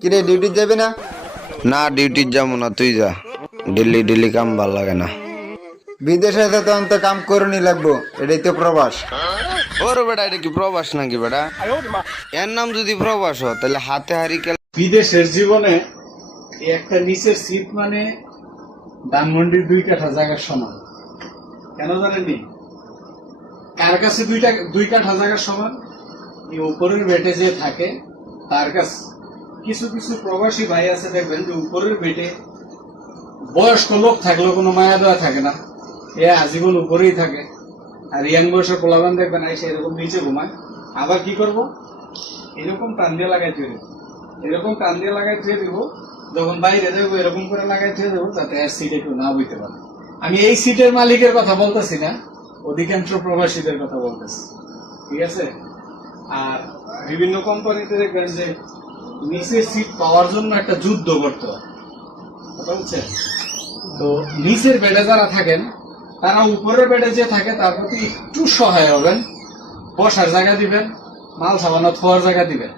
কিরে ডিউটি যাবি না? না ডিউটি যাবো না, তুই যা। ডেলি ডেলি কাম ভাল লাগে না। বিদেশে তো অন্ত কাম করুনি লাগবো, এটাই তো প্রবাস। ওর বেটা এটা কি প্রবাস নাকি বেটা? এর নাম যদি প্রবাস হয় তাহলে হাতে হারি খেলা। বিদেশের জীবনে এই একটা নিচের সিট মানে ধানমন্ডির 2 কাঠা জায়গার সমান। কেন জানেননি? কার কাছে 2 কাঠা জায়গার সমান? এই উপরের বেটে যে থাকে তার কাছে। কিছু কিছু প্রবাসী ভাই আছে দেখবেন যে উপরের বেটে বয়স্ক লোক থাকলেও কোনো মায়া দেওয়া থাকে না, এ আজীবন উপরেই থাকে। আর ইয়াং বয়সের পোলাবান দেখবেন এসে এরকম নিচে ঘুমায়। আবার কি করব, এরকম টান দিয়ে লাগাই থুয়ে দেবো, এরকম টান দিয়ে লাগাই থুয়ে দেবো। যখন বাইরে যাবো এরকম করে লাগাই থুয়ে দেবো যাতে আর সিটে কেউ না বইতে পারে। আমি এই সিটের মালিকের কথা বলতেছি না, অধিকাংশ প্রবাসীদের কথা বলতেছি, ঠিক আছে? আর বিভিন্ন কোম্পানিতে দেখবেন যে নিচের সিট পাওয়ার জন্য একটা যুদ্ধ করতে হয়, কথা বুঝছেন? তো নিচের বেডে যারা থাকেন তারা উপরের বেডে যে থাকে তার প্রতি একটু সহায় হবেন, বসার জায়গা দিবেন, মাল সাবানো থোয়ার জায়গা দিবেন।